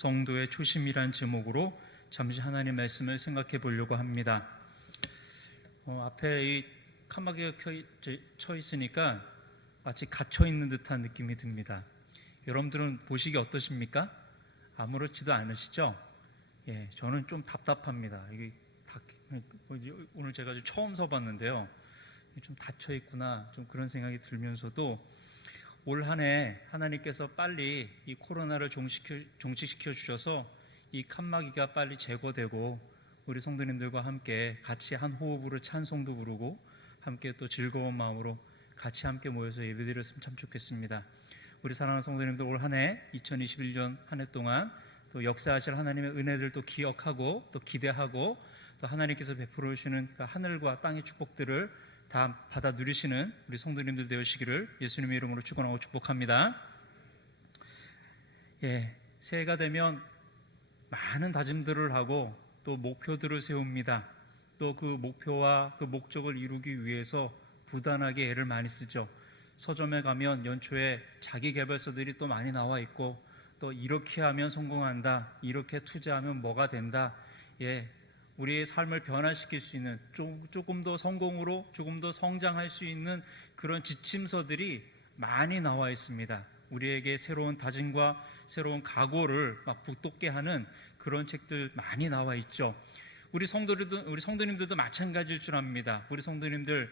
성도의 초심이란 제목으로 잠시 하나님 말씀을 생각해 보려고 합니다. 앞에 이 칸막이가 쳐 있으니까 마치 갇혀 있는 듯한 느낌이 듭니다. 여러분들은 보시기 어떠십니까? 아무렇지도 않으시죠? 예, 저는 좀 답답합니다. 이게 오늘 제가 처음 서봤는데요. 좀 닫혀 있구나, 좀 그런 생각이 들면서도 올 한 해 하나님께서 빨리 이 코로나를 종식시켜 주셔서 이 칸막이가 빨리 제거되고 우리 성도님들과 함께 같이 한 호흡으로 찬송도 부르고 함께 또 즐거운 마음으로 같이 함께 모여서 예배드렸으면 참 좋겠습니다. 우리 사랑하는 성도님들, 올 한 해 2021년 한 해 동안 또 역사하실 하나님의 은혜들 또 기억하고 또 기대하고 또 하나님께서 베풀어 주시는 그 하늘과 땅의 축복들을 다 받아 누리시는 우리 성도님들 되시기를 예수님의 이름으로 축원하고 축복합니다. 예, 새해가 되면 많은 다짐들을 하고 또 목표들을 세웁니다. 또 그 목표와 그 목적을 이루기 위해서 부단하게 애를 많이 쓰죠. 서점에 가면 연초에 자기계발서들이 또 많이 나와 있고 또 이렇게 하면 성공한다, 이렇게 투자하면 뭐가 된다, 예, 우리의 삶을 변화시킬 수 있는 조금 더 성공으로 조금 더 성장할 수 있는 그런 지침서들이 많이 나와 있습니다. 우리에게 새로운 다짐과 새로운 각오를 막 북돋게 하는 그런 책들 많이 나와 있죠. 우리 성도님들도 마찬가지일 줄 압니다. 우리 성도님들,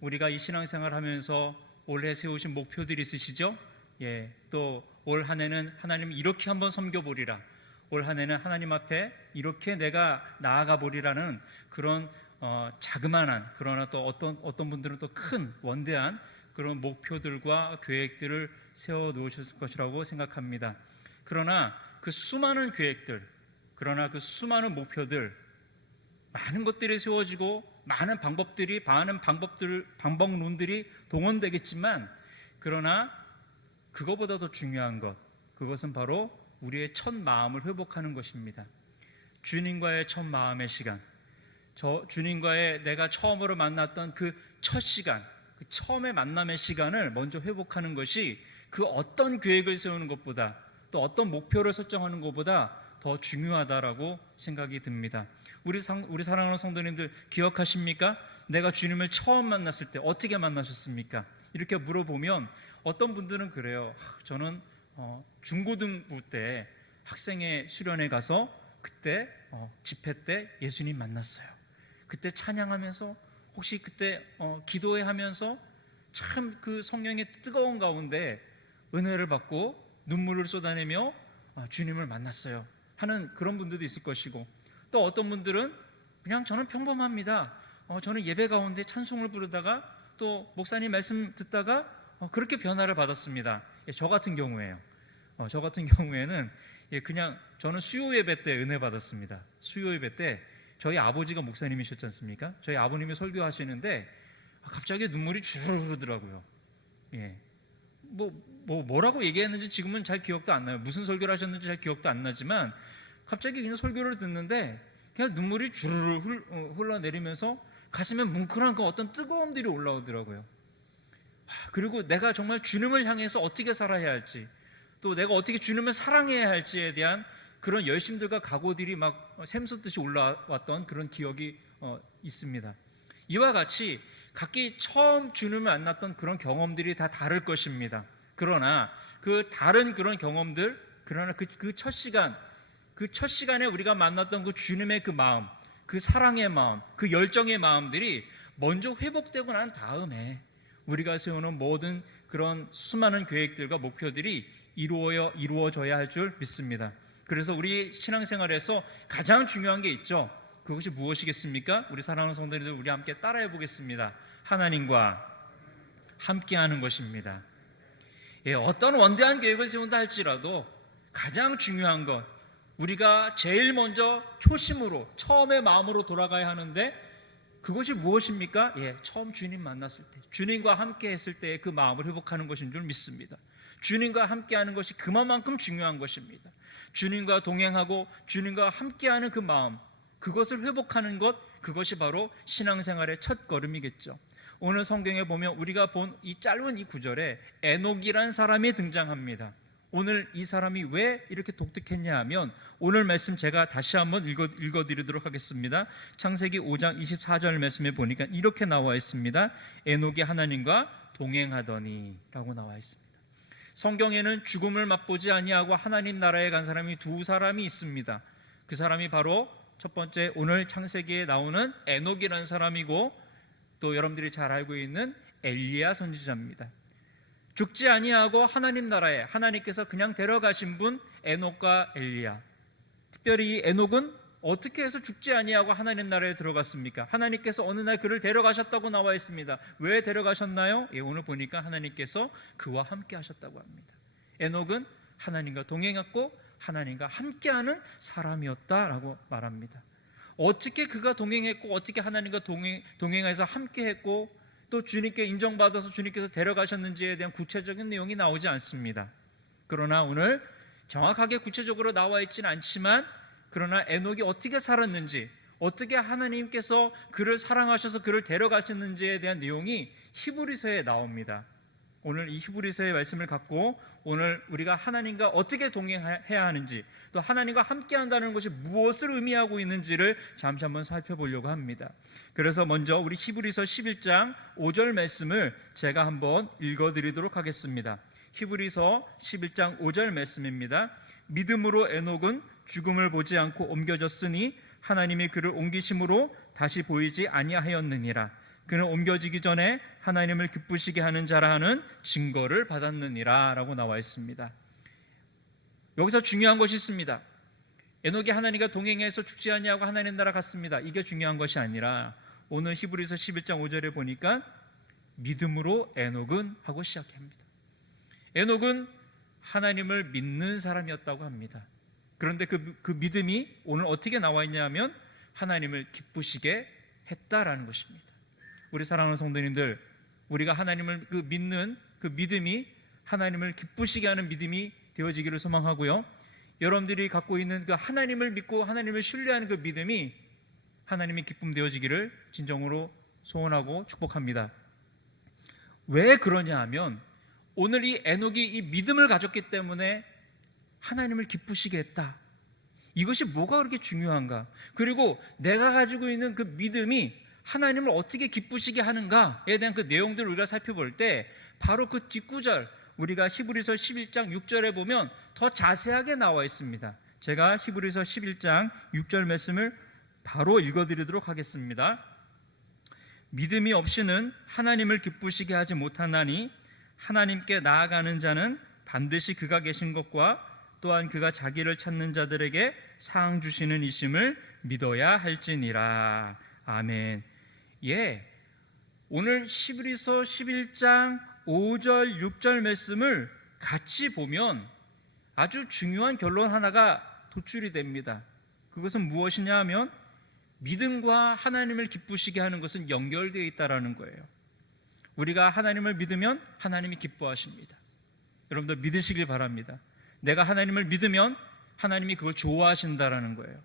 우리가 이 신앙생활 하면서 올해 세우신 목표들이 있으시죠? 예, 또 올 한 해는 하나님 이렇게 한번 섬겨보리라, 올 한 해는 하나님 앞에 이렇게 내가 나아가 보리라는 그런 자그마한, 그러나 또 어떤 분들은 또 큰 원대한 그런 목표들과 계획들을 세워 놓으셨을 것이라고 생각합니다. 그러나 그 수많은 계획들, 그러나 그 수많은 목표들, 많은 것들이 세워지고 많은 방법론들이 동원되겠지만, 그러나 그것보다 더 중요한 것, 그것은 바로 우리의 첫 마음을 회복하는 것입니다. 주님과의 첫 마음의 시간, 주님과의 내가 처음으로 만났던 그 첫 시간, 그 처음의 만남의 시간을 먼저 회복하는 것이 그 어떤 계획을 세우는 것보다, 또 어떤 목표를 설정하는 것보다 더 중요하다라고 생각이 듭니다. 우리 사랑하는 성도님들, 기억하십니까? 내가 주님을 처음 만났을 때 어떻게 만나셨습니까? 이렇게 물어보면 어떤 분들은 그래요. 저는 중고등부 때 학생회 수련회 가서 그때 집회 때 예수님 만났어요. 그때 찬양하면서, 혹시 그때 기도회 하면서 참 그 성령의 뜨거운 가운데 은혜를 받고 눈물을 쏟아내며 주님을 만났어요 하는 그런 분들도 있을 것이고, 또 어떤 분들은 그냥 저는 평범합니다. 저는 예배 가운데 찬송을 부르다가 또 목사님 말씀 듣다가 그렇게 변화를 받았습니다. 저 같은 경우에요. 저 같은 경우에는 그냥 저는 수요 예배 때 은혜 받았습니다. 수요 예배 때 저희 아버지가 목사님이셨지 않습니까? 저희 아버님이 설교하시는데 갑자기 눈물이 주르르 흐르더라고요. 예. 뭐라고 얘기했는지 지금은 잘 기억도 안 나요. 무슨 설교를 하셨는지 잘 기억도 안 나지만 갑자기 그냥 설교를 듣는데 그냥 눈물이 주르르 흘러내리면서 가슴에 뭉클한 그 어떤 뜨거움들이 올라오더라고요. 그리고 내가 정말 주님을 향해서 어떻게 살아야 할지, 또 내가 어떻게 주님을 사랑해야 할지에 대한 그런 열심들과 각오들이 막 샘솟듯이 올라왔던 그런 기억이 있습니다. 이와 같이 각기 처음 주님을 만났던 그런 경험들이 다 다를 것입니다. 그러나 그 다른 그런 경험들, 그러나 그 첫 시간에 우리가 만났던 그 주님의 그 마음, 그 사랑의 마음, 그 열정의 마음들이 먼저 회복되고 난 다음에 우리가 세우는 모든 그런 수많은 계획들과 목표들이 이루어져야 할 줄 믿습니다. 그래서 우리 신앙생활에서 가장 중요한 게 있죠. 그것이 무엇이겠습니까? 우리 사랑하는 성도님들, 우리 함께 따라해 보겠습니다. 하나님과 함께하는 것입니다. 예, 어떤 원대한 계획을 세운다 할지라도 가장 중요한 것, 우리가 제일 먼저 초심으로, 처음의 마음으로 돌아가야 하는데 그것이 무엇입니까? 예, 처음 주님 만났을 때, 주님과 함께 했을 때의 그 마음을 회복하는 것인 줄 믿습니다. 주님과 함께하는 것이 그만큼 중요한 것입니다. 주님과 동행하고 주님과 함께하는 그 마음, 그것을 회복하는 것, 그것이 바로 신앙생활의 첫 걸음이겠죠. 오늘 성경에 보면 우리가 본 이 짧은 이 구절에 에녹이란 사람이 등장합니다. 오늘 이 사람이 왜 이렇게 독특했냐 하면 오늘 말씀 제가 다시 한번 읽어드리도록 하겠습니다. 창세기 5장 24절 말씀에 보니까 이렇게 나와 있습니다. 에녹이 하나님과 동행하더니 라고 나와 있습니다. 성경에는 죽음을 맛보지 아니하고 하나님 나라에 간 사람이 두 사람이 있습니다. 그 사람이 바로 첫 번째 오늘 창세기에 나오는 에녹이라는 사람이고, 또 여러분들이 잘 알고 있는 엘리야 선지자입니다. 죽지 아니하고 하나님 나라에 하나님께서 그냥 데려가신 분 에녹과 엘리야. 특별히 이 에녹은 어떻게 해서 죽지 아니하고 하나님 나라에 들어갔습니까? 하나님께서 어느 날 그를 데려가셨다고 나와 있습니다. 왜 데려가셨나요? 오늘 보니까 하나님께서 그와 함께 하셨다고 합니다. 에녹은 하나님과 동행했고 하나님과 함께하는 사람이었다라고 말합니다. 어떻게 그가 동행했고 어떻게 하나님과 동행해서 함께했고 또 주님께 인정받아서 주님께서 데려가셨는지에 대한 구체적인 내용이 나오지 않습니다. 그러나 오늘 정확하게 구체적으로 나와 있지는 않지만, 그러나 에녹이 어떻게 살았는지, 어떻게 하나님께서 그를 사랑하셔서 그를 데려가셨는지에 대한 내용이 히브리서에 나옵니다. 오늘 이 히브리서의 말씀을 갖고 오늘 우리가 하나님과 어떻게 동행해야 하는지, 또 하나님과 함께 한다는 것이 무엇을 의미하고 있는지를 잠시 한번 살펴보려고 합니다. 그래서 먼저 우리 히브리서 11장 5절 말씀을 제가 한번 읽어드리도록 하겠습니다. 히브리서 11장 5절 말씀입니다. 믿음으로 에녹은 죽음을 보지 않고 옮겨졌으니 하나님이 그를 옮기심으로 다시 보이지 아니하였느니라. 그는 옮겨지기 전에 하나님을 기쁘시게 하는 자라 하는 증거를 받았느니라 라고 나와 있습니다. 여기서 중요한 것이 있습니다. 에녹이 하나님과 동행해서 죽지 아니하고 하나님 나라 갔습니다. 이게 중요한 것이 아니라 오늘 히브리서 11장 5절에 보니까 믿음으로 에녹은 하고 시작합니다. 에녹은 하나님을 믿는 사람이었다고 합니다. 그런데 그 믿음이 오늘 어떻게 나와 있냐면 하나님을 기쁘시게 했다라는 것입니다. 우리 사랑하는 성도님들, 우리가 하나님을 믿는 그 믿음이 하나님을 기쁘시게 하는 믿음이 되어지기를 소망하고요, 여러분들이 갖고 있는 그 하나님을 믿고 하나님을 신뢰하는 그 믿음이 하나님의 기쁨 되어지기를 진정으로 소원하고 축복합니다. 왜 그러냐 하면 오늘 이 에녹이 이 믿음을 가졌기 때문에 하나님을 기쁘시게 했다. 이것이 뭐가 그렇게 중요한가? 그리고 내가 가지고 있는 그 믿음이 하나님을 어떻게 기쁘시게 하는가에 대한 그 내용들을 우리가 살펴볼 때 바로 그 뒷구절, 우리가 히브리서 11장 6절에 보면 더 자세하게 나와 있습니다. 제가 히브리서 11장 6절 말씀을 바로 읽어드리도록 하겠습니다. 믿음이 없이는 하나님을 기쁘시게 하지 못하나니 하나님께 나아가는 자는 반드시 그가 계신 것과 또한 그가 자기를 찾는 자들에게 상 주시는 이심을 믿어야 할지니라. 아멘. 오늘 히브리서 11장 5절 6절 말씀을 같이 보면 아주 중요한 결론 하나가 도출이 됩니다. 그것은 무엇이냐 하면 믿음과 하나님을 기쁘시게 하는 것은 연결되어 있다는 거예요. 우리가 하나님을 믿으면 하나님이 기뻐하십니다. 여러분들 믿으시길 바랍니다. 내가 하나님을 믿으면 하나님이 그걸 좋아하신다라는 거예요.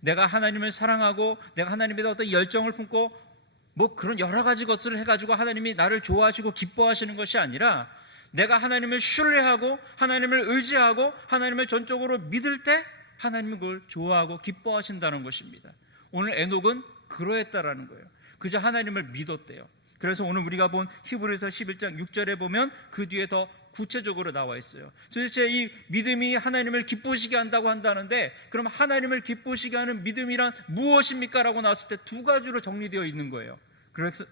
내가 하나님을 사랑하고 내가 하나님에 대한 어떤 열정을 품고 그런 여러 가지 것들을 해가지고 하나님이 나를 좋아하시고 기뻐하시는 것이 아니라 내가 하나님을 신뢰하고 하나님을 의지하고 하나님을 전적으로 믿을 때 하나님은 그걸 좋아하고 기뻐하신다는 것입니다. 오늘 에녹은 그러했다라는 거예요. 그저 하나님을 믿었대요. 그래서 오늘 우리가 본 히브리서 11장 6절에 보면 그 뒤에 더 구체적으로 나와 있어요. 도대체 이 믿음이 하나님을 기쁘시게 한다고 한다는데 그럼 하나님을 기쁘시게 하는 믿음이란 무엇입니까? 라고 나왔을 때 두 가지로 정리되어 있는 거예요.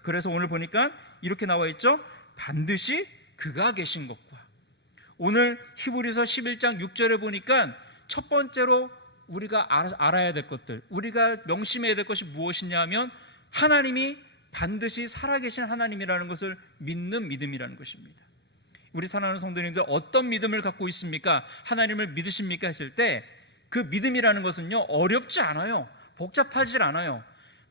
그래서 오늘 보니까 이렇게 나와 있죠. 반드시 그가 계신 것과. 오늘 히브리서 11장 6절에 보니까 첫 번째로 우리가 알아야 될 것들, 우리가 명심해야 될 것이 무엇이냐 하면 하나님이 반드시 살아계신 하나님이라는 것을 믿는 믿음이라는 것입니다. 우리 사랑하는 성도님들, 어떤 믿음을 갖고 있습니까? 하나님을 믿으십니까? 했을 때 그 믿음이라는 것은요, 어렵지 않아요. 복잡하지 않아요.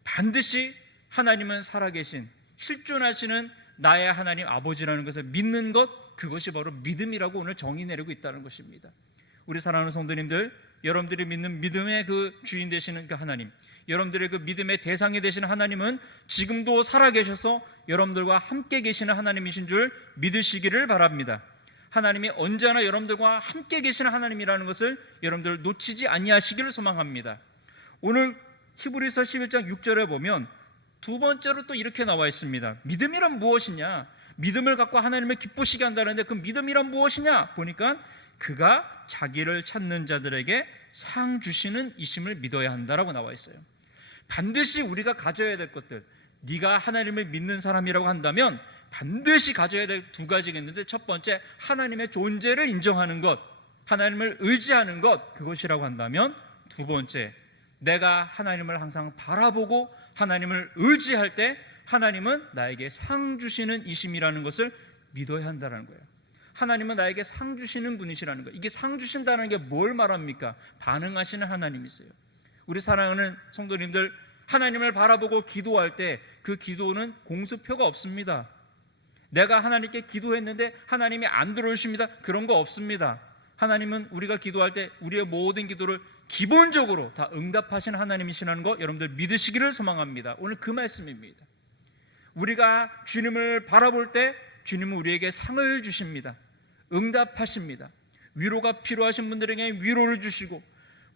반드시 하나님은 살아계신 실존하시는 나의 하나님 아버지라는 것을 믿는 것, 그것이 바로 믿음이라고 오늘 정의 내리고 있다는 것입니다. 우리 사랑하는 성도님들, 여러분들이 믿는 믿음의 그 주인 되시는 그 하나님, 여러분들의 그 믿음의 대상이 되시는 하나님은 지금도 살아계셔서 여러분들과 함께 계시는 하나님이신 줄 믿으시기를 바랍니다. 하나님이 언제나 여러분들과 함께 계시는 하나님이라는 것을 여러분들 놓치지 아니하시기를 소망합니다. 오늘 히브리서 11장 6절에 보면 두 번째로 또 이렇게 나와 있습니다. 믿음이란 무엇이냐? 믿음을 갖고 하나님을 기쁘시게 한다는데 그 믿음이란 무엇이냐? 보니까 그가 자기를 찾는 자들에게 상 주시는 이심을 믿어야 한다라고 나와 있어요. 반드시 우리가 가져야 될 것들, 네가 하나님을 믿는 사람이라고 한다면 반드시 가져야 될 두 가지가 있는데, 첫 번째 하나님의 존재를 인정하는 것, 하나님을 의지하는 것, 그것이라고 한다면 두 번째 내가 하나님을 항상 바라보고 하나님을 의지할 때 하나님은 나에게 상 주시는 이심이라는 것을 믿어야 한다는 거예요. 하나님은 나에게 상 주시는 분이시라는 거예요. 이게 상 주신다는 게 뭘 말합니까? 반응하시는 하나님이세요. 우리 사랑하는 성도님들, 하나님을 바라보고 기도할 때 그 기도는 공수표가 없습니다. 내가 하나님께 기도했는데 하나님이 안 들어주십니다, 그런 거 없습니다. 하나님은 우리가 기도할 때 우리의 모든 기도를 기본적으로 다 응답하시는 하나님이시라는 거 여러분들 믿으시기를 소망합니다. 오늘 그 말씀입니다. 우리가 주님을 바라볼 때 주님은 우리에게 상을 주십니다. 응답하십니다. 위로가 필요하신 분들에게 위로를 주시고,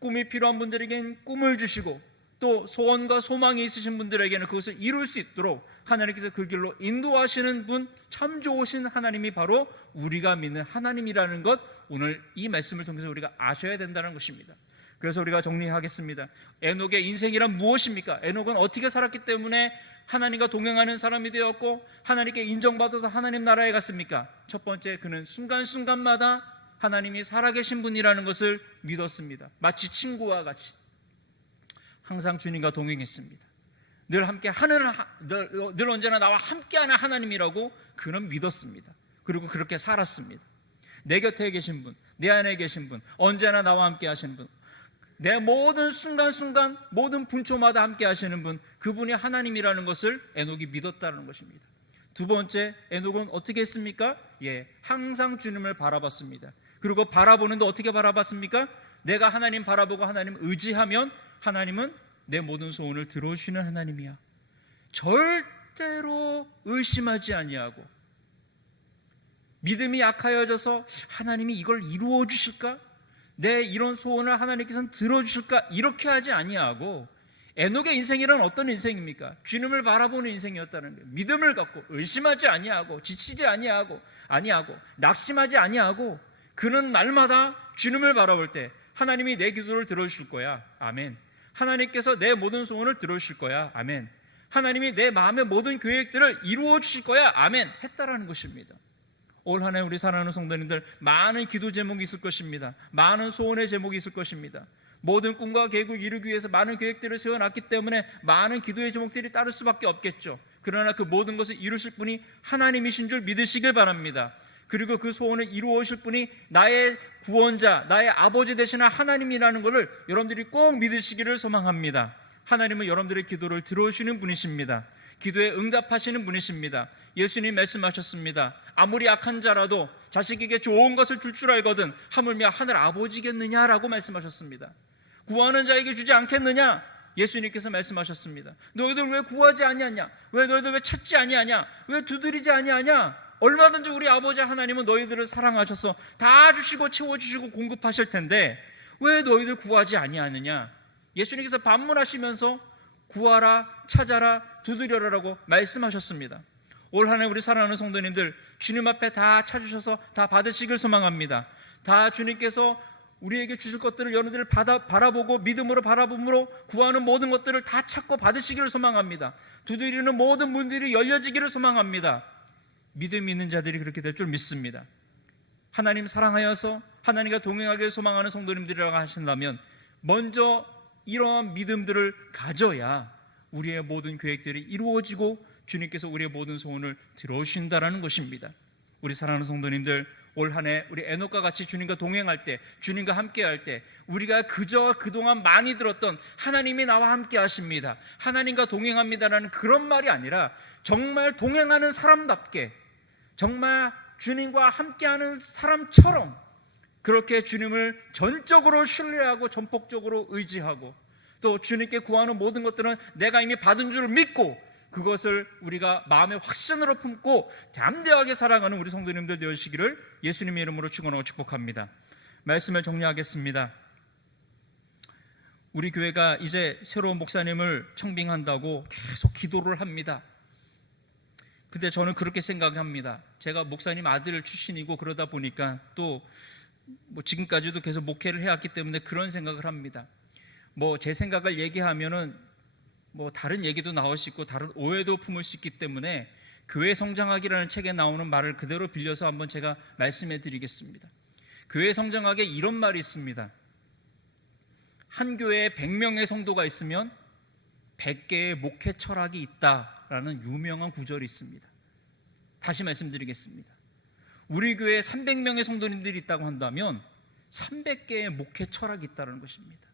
꿈이 필요한 분들에게는 꿈을 주시고, 또 소원과 소망이 있으신 분들에게는 그것을 이룰 수 있도록 하나님께서 그 길로 인도하시는 분, 참 좋으신 하나님이 바로 우리가 믿는 하나님이라는 것, 오늘 이 말씀을 통해서 우리가 아셔야 된다는 것입니다. 그래서 우리가 정리하겠습니다. 에녹의 인생이란 무엇입니까? 에녹은 어떻게 살았기 때문에 하나님과 동행하는 사람이 되었고 하나님께 인정받아서 하나님 나라에 갔습니까? 첫 번째, 그는 순간순간마다 하나님이 살아계신 분이라는 것을 믿었습니다. 마치 친구와 같이 항상 주님과 동행했습니다. 늘 함께 하는, 늘 언제나 나와 함께하는 하나님이라고 그는 믿었습니다. 그리고 그렇게 살았습니다. 내 곁에 계신 분, 내 안에 계신 분, 언제나 나와 함께 하시는 분, 내 모든 순간순간 모든 분초마다 함께 하시는 분, 그분이 하나님이라는 것을 에녹이 믿었다는 것입니다. 두 번째, 에녹은 어떻게 했습니까? 항상 주님을 바라봤습니다. 그리고 바라보는데 어떻게 바라봤습니까? 내가 하나님 바라보고 하나님 의지하면 하나님은 내 모든 소원을 들어주시는 하나님이야. 절대로 의심하지 아니하고, 믿음이 약하여져서 하나님이 이걸 이루어 주실까? 내 이런 소원을 하나님께서는 들어주실까? 이렇게 하지 아니하고, 에녹의 인생이란 어떤 인생입니까? 주님을 바라보는 인생이었다는 거예요. 믿음을 갖고 의심하지 아니하고, 지치지 아니하고 낙심하지 아니하고, 그는 날마다 주님을 바라볼 때 하나님이 내 기도를 들어주실 거야. 아멘. 하나님께서 내 모든 소원을 들어주실 거야. 아멘. 하나님이 내 마음의 모든 계획들을 이루어 주실 거야. 아멘. 했다라는 것입니다. 올 한 해 우리 사랑하는 성도님들, 많은 기도 제목이 있을 것입니다. 많은 소원의 제목이 있을 것입니다. 모든 꿈과 계획을 이루기 위해서 많은 계획들을 세워놨기 때문에 많은 기도의 제목들이 따를 수밖에 없겠죠. 그러나 그 모든 것을 이루실 분이 하나님이신 줄 믿으시길 바랍니다. 그리고 그 소원을 이루어오실 분이 나의 구원자, 나의 아버지 되시는 하나님이라는 것을 여러분들이 꼭 믿으시기를 소망합니다. 하나님은 여러분들의 기도를 들어오시는 분이십니다. 기도에 응답하시는 분이십니다. 예수님 말씀하셨습니다. 아무리 약한 자라도 자식에게 좋은 것을 줄 줄 알거든 하물며 하늘 아버지겠느냐라고 말씀하셨습니다. 구하는 자에게 주지 않겠느냐? 예수님께서 말씀하셨습니다. 너희들 왜 구하지 아니하냐? 왜 너희들 왜 찾지 아니하냐? 왜 두드리지 아니하냐? 얼마든지 우리 아버지 하나님은 너희들을 사랑하셔서 다 주시고 채워주시고 공급하실 텐데 왜 너희들 구하지 아니하느냐? 예수님께서 반문하시면서 구하라, 찾아라, 두드려라라고 말씀하셨습니다. 올 한 해 우리 사랑하는 성도님들, 주님 앞에 다 찾으셔서 다 받으시길 소망합니다. 다 주님께서 우리에게 주실 것들을 여러분들 바라보고 믿음으로 바라봄으로 구하는 모든 것들을 다 찾고 받으시기를 소망합니다. 두드리는 모든 문들이 열려지기를 소망합니다. 믿음 있는 자들이 그렇게 될 줄 믿습니다. 하나님 사랑하여서 하나님과 동행하기를 소망하는 성도님들이라고 하신다면 먼저 이러한 믿음들을 가져야 우리의 모든 계획들이 이루어지고 주님께서 우리의 모든 소원을 들어오신다라는 것입니다. 우리 사랑하는 성도님들, 올 한 해 우리 에녹과 같이 주님과 동행할 때, 주님과 함께할 때 우리가 그저 그동안 많이 들었던 하나님이 나와 함께 하십니다, 하나님과 동행합니다라는 그런 말이 아니라 정말 동행하는 사람답게, 정말 주님과 함께하는 사람처럼 그렇게 주님을 전적으로 신뢰하고 전폭적으로 의지하고 또 주님께 구하는 모든 것들은 내가 이미 받은 줄 믿고 그것을 우리가 마음의 확신으로 품고 담대하게 살아가는 우리 성도님들 되시기를 예수님의 이름으로 축원하고 축복합니다. 말씀을 정리하겠습니다. 우리 교회가 이제 새로운 목사님을 청빙한다고 계속 기도를 합니다. 근데 저는 그렇게 생각합니다. 제가 목사님 아들 출신이고 그러다 보니까 또 지금까지도 계속 목회를 해왔기 때문에 그런 생각을 합니다. 제 생각을 얘기하면은 다른 얘기도 나올 수 있고 다른 오해도 품을 수 있기 때문에 교회 성장하기라는 책에 나오는 말을 그대로 빌려서 한번 제가 말씀해 드리겠습니다. 교회 성장하기에 이런 말이 있습니다. 한 교회에 100명의 성도가 있으면 100개의 목회 철학이 있다라는 유명한 구절이 있습니다. 다시 말씀드리겠습니다. 우리 교회에 300명의 성도님들이 있다고 한다면 300개의 목회 철학이 있다는 것입니다.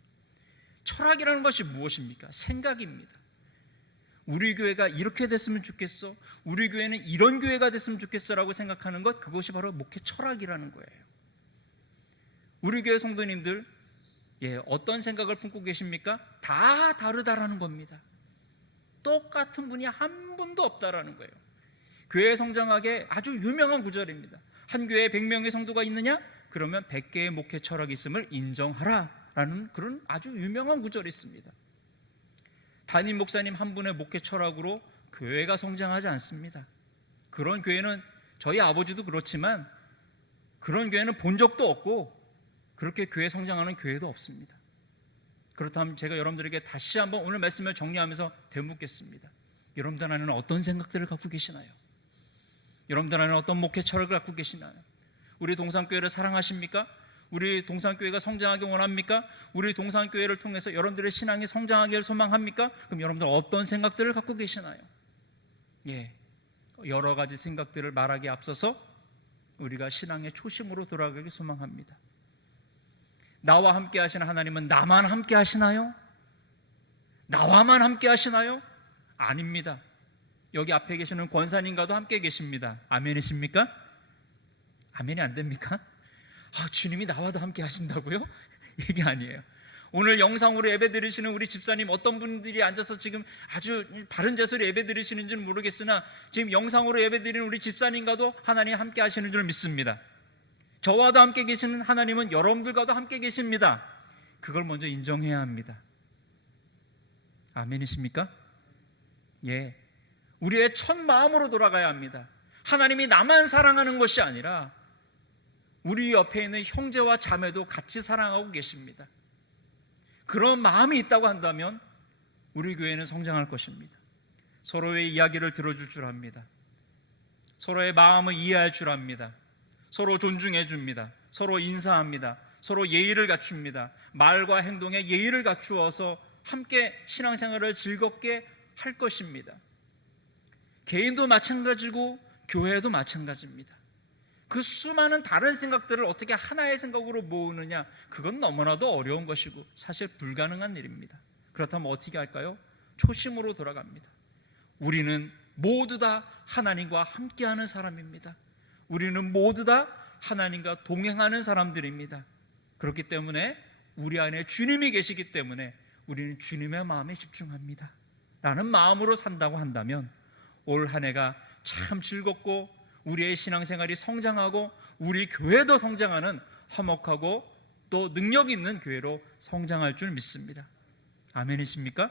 철학이라는 것이 무엇입니까? 생각입니다. 우리 교회가 이렇게 됐으면 좋겠어, 우리 교회는 이런 교회가 됐으면 좋겠어 라고 생각하는 것, 그것이 바로 목회 철학이라는 거예요. 우리 교회 성도님들 어떤 생각을 품고 계십니까? 다 다르다라는 겁니다. 똑같은 분이 한 분도 없다라는 거예요. 교회 성장하게 아주 유명한 구절입니다. 한 교회에 100명의 성도가 있느냐? 그러면 100개의 목회 철학이 있음을 인정하라 라는 그런 아주 유명한 구절이 있습니다. 담임 목사님 한 분의 목회 철학으로 교회가 성장하지 않습니다. 그런 교회는, 저희 아버지도 그렇지만 그런 교회는 본 적도 없고 그렇게 교회 성장하는 교회도 없습니다. 그렇다면 제가 여러분들에게 다시 한번 오늘 말씀을 정리하면서 되묻겠습니다. 여러분들 안에는 어떤 생각들을 갖고 계시나요? 여러분들 안에는 어떤 목회 철학을 갖고 계시나요? 우리 동산교회를 사랑하십니까? 우리 동산교회가 성장하기 원합니까? 우리 동산교회를 통해서 여러분들의 신앙이 성장하기를 소망합니까? 그럼 여러분들 어떤 생각들을 갖고 계시나요? 여러 가지 생각들을 말하기에 앞서서 우리가 신앙의 초심으로 돌아가기 소망합니다. 나와 함께 하시는 하나님은 나만 함께 하시나요? 나와만 함께 하시나요? 아닙니다. 여기 앞에 계시는 권사님과도 함께 계십니다. 아멘이십니까? 아멘이 안 됩니까? 주님이 나와도 함께 하신다고요? 이게 아니에요. 오늘 영상으로 예배 드리시는 우리 집사님, 어떤 분들이 앉아서 지금 아주 바른 자세로 예배 드리시는지는 모르겠으나 지금 영상으로 예배 드리는 우리 집사님과도 하나님 함께 하시는 줄 믿습니다. 저와도 함께 계시는 하나님은 여러분들과도 함께 계십니다. 그걸 먼저 인정해야 합니다. 아멘이십니까? 우리의 첫 마음으로 돌아가야 합니다. 하나님이 나만 사랑하는 것이 아니라 우리 옆에 있는 형제와 자매도 같이 사랑하고 계십니다. 그런 마음이 있다고 한다면 우리 교회는 성장할 것입니다. 서로의 이야기를 들어줄 줄 압니다. 서로의 마음을 이해할 줄 압니다. 서로 존중해 줍니다. 서로 인사합니다. 서로 예의를 갖춥니다. 말과 행동에 예의를 갖추어서 함께 신앙생활을 즐겁게 할 것입니다. 개인도 마찬가지고 교회도 마찬가지입니다. 그 수많은 다른 생각들을 어떻게 하나의 생각으로 모으느냐, 그건 너무나도 어려운 것이고 사실 불가능한 일입니다. 그렇다면 어떻게 할까요? 초심으로 돌아갑니다. 우리는 모두 다 하나님과 함께하는 사람입니다. 우리는 모두 다 하나님과 동행하는 사람들입니다. 그렇기 때문에 우리 안에 주님이 계시기 때문에 우리는 주님의 마음에 집중합니다 라는 마음으로 산다고 한다면 올 한 해가 참 즐겁고 우리의 신앙생활이 성장하고 우리 교회도 성장하는 화목하고 또 능력 있는 교회로 성장할 줄 믿습니다. 아멘이십니까?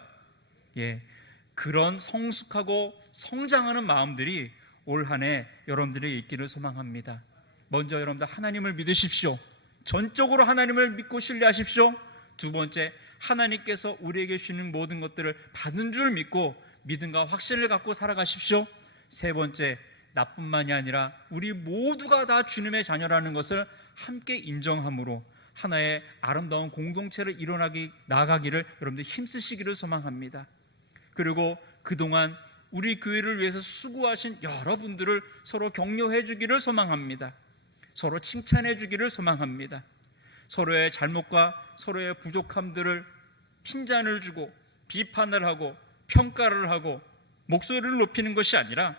그런 성숙하고 성장하는 마음들이 올 한 해 여러분들의 있기를 소망합니다. 먼저 여러분들 하나님을 믿으십시오. 전적으로 하나님을 믿고 신뢰하십시오. 두 번째, 하나님께서 우리에게 주시는 모든 것들을 받은 줄 믿고 믿음과 확신을 갖고 살아가십시오. 세 번째, 나뿐만이 아니라 우리 모두가 다 주님의 자녀라는 것을 함께 인정함으로 하나의 아름다운 공동체를 나아가기를 여러분들 힘쓰시기를 소망합니다. 그리고 그동안 우리 교회를 위해서 수고하신 여러분들을 서로 격려해 주기를 소망합니다. 서로 칭찬해 주기를 소망합니다. 서로의 잘못과 서로의 부족함들을 핀잔을 주고 비판을 하고 평가를 하고 목소리를 높이는 것이 아니라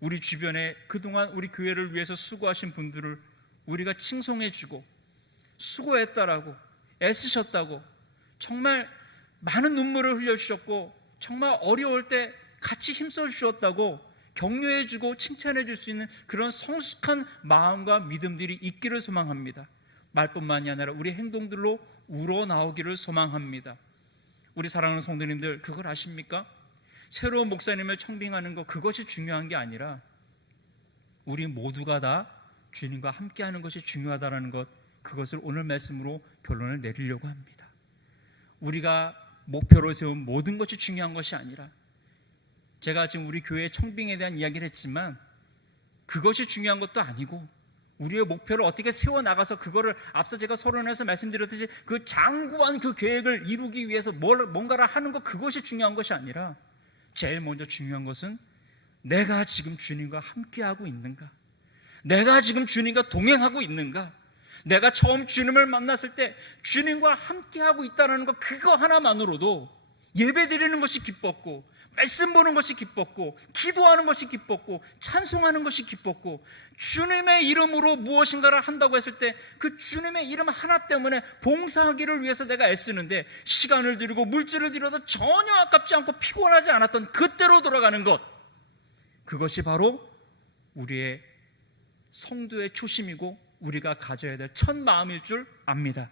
우리 주변에 그동안 우리 교회를 위해서 수고하신 분들을 우리가 칭송해 주고 수고했다라고, 애쓰셨다고, 정말 많은 눈물을 흘려주셨고 정말 어려울 때 같이 힘써 주셨다고 격려해 주고 칭찬해 줄 수 있는 그런 성숙한 마음과 믿음들이 있기를 소망합니다. 말뿐만이 아니라 우리 행동들로 우러나오기를 소망합니다. 우리 사랑하는 성도님들, 그걸 아십니까? 새로운 목사님을 청빙하는 것, 그것이 중요한 게 아니라 우리 모두가 다 주님과 함께하는 것이 중요하다는 것, 그것을 오늘 말씀으로 결론을 내리려고 합니다. 우리가 목표로 세운 모든 것이 중요한 것이 아니라, 제가 지금 우리 교회 청빙에 대한 이야기를 했지만 그것이 중요한 것도 아니고, 우리의 목표를 어떻게 세워나가서 그거를 앞서 제가 서론에서 말씀드렸듯이 그 장구한 그 계획을 이루기 위해서 뭔가를 하는 것, 그것이 중요한 것이 아니라 제일 먼저 중요한 것은 내가 지금 주님과 함께하고 있는가, 내가 지금 주님과 동행하고 있는가, 내가 처음 주님을 만났을 때 주님과 함께하고 있다는 것, 그거 하나만으로도 예배 드리는 것이 기뻤고, 말씀 보는 것이 기뻤고, 기도하는 것이 기뻤고, 찬송하는 것이 기뻤고, 주님의 이름으로 무엇인가를 한다고 했을 때 그 주님의 이름 하나 때문에 봉사하기를 위해서 내가 애쓰는데 시간을 들이고 물질을 들여도 전혀 아깝지 않고 피곤하지 않았던 그때로 돌아가는 것, 그것이 바로 우리의 성도의 초심이고 우리가 가져야 될 첫 마음일 줄 압니다.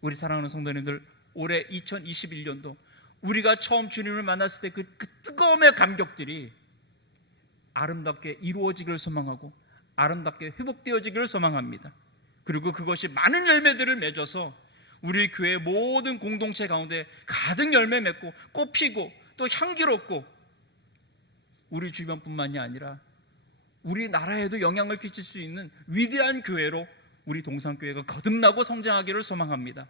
우리 사랑하는 성도님들, 올해 2021년도 우리가 처음 주님을 만났을 때 그 뜨거움의 감격들이 아름답게 이루어지기를 소망하고 아름답게 회복되어지기를 소망합니다. 그리고 그것이 많은 열매들을 맺어서 우리 교회 모든 공동체 가운데 가득 열매 맺고 꽃 피고 또 향기롭고, 우리 주변뿐만이 아니라 우리나라에도 영향을 끼칠 수 있는 위대한 교회로 우리 동산교회가 거듭나고 성장하기를 소망합니다.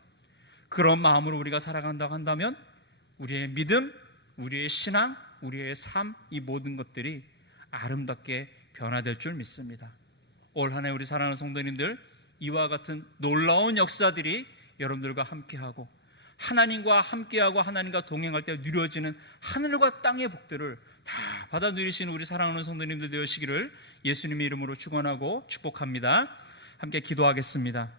그런 마음으로 우리가 살아간다고 한다면 우리의 믿음, 우리의 신앙, 우리의 삶, 이 모든 것들이 아름답게 변화될 줄 믿습니다. 올 한 해 우리 사랑하는 성도님들, 이와 같은 놀라운 역사들이 여러분들과 함께하고 하나님과 함께하고 하나님과 동행할 때 누려지는 하늘과 땅의 복들을 다 받아 누리시는 우리 사랑하는 성도님들 되시기를 예수님의 이름으로 축원하고 축복합니다. 함께 기도하겠습니다.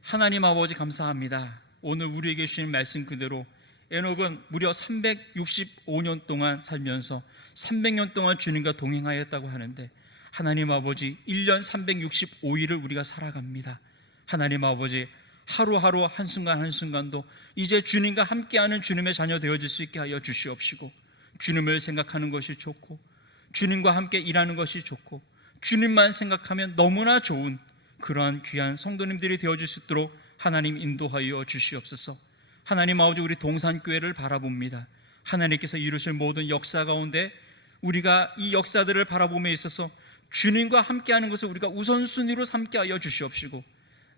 하나님 아버지, 감사합니다. 오늘 우리에게 주신 말씀 그대로 에녹은 무려 365년 동안 살면서 300년 동안 주님과 동행하였다고 하는데, 하나님 아버지, 1년 365일을 우리가 살아갑니다. 하나님 아버지, 하루하루 한순간 한순간도 이제 주님과 함께하는 주님의 자녀 되어질 수 있게 하여 주시옵시고, 주님을 생각하는 것이 좋고 주님과 함께 일하는 것이 좋고 주님만 생각하면 너무나 좋은 그러한 귀한 성도님들이 되어질 수 있도록 하나님 인도하여 주시옵소서. 하나님 아버지, 우리 동산교회를 바라봅니다. 하나님께서 이루실 모든 역사 가운데 우리가 이 역사들을 바라봄에 있어서 주님과 함께하는 것을 우리가 우선순위로 삼게 하여 주시옵시고,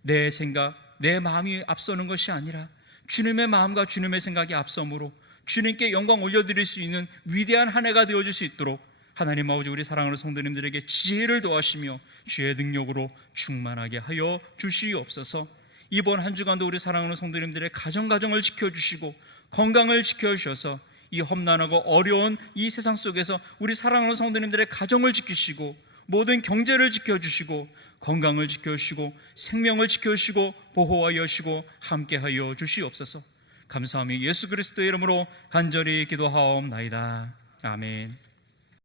내 생각, 내 마음이 앞서는 것이 아니라 주님의 마음과 주님의 생각이 앞서므로 주님께 영광 올려드릴 수 있는 위대한 한 해가 되어질 수 있도록 하나님 아버지, 우리 사랑하는 성도님들에게 지혜를 더하시며 주의 능력으로 충만하게 하여 주시옵소서. 이번 한 주간도 우리 사랑하는 성도님들의 가정을 지켜주시고 건강을 지켜주셔서 이 험난하고 어려운 이 세상 속에서 우리 사랑하는 성도님들의 가정을 지키시고 모든 경제를 지켜주시고 건강을 지켜주시고 생명을 지켜주시고 보호하여 주시고 함께하여 주시옵소서. 감사하며 예수 그리스도의 이름으로 간절히 기도하옵나이다. 아멘.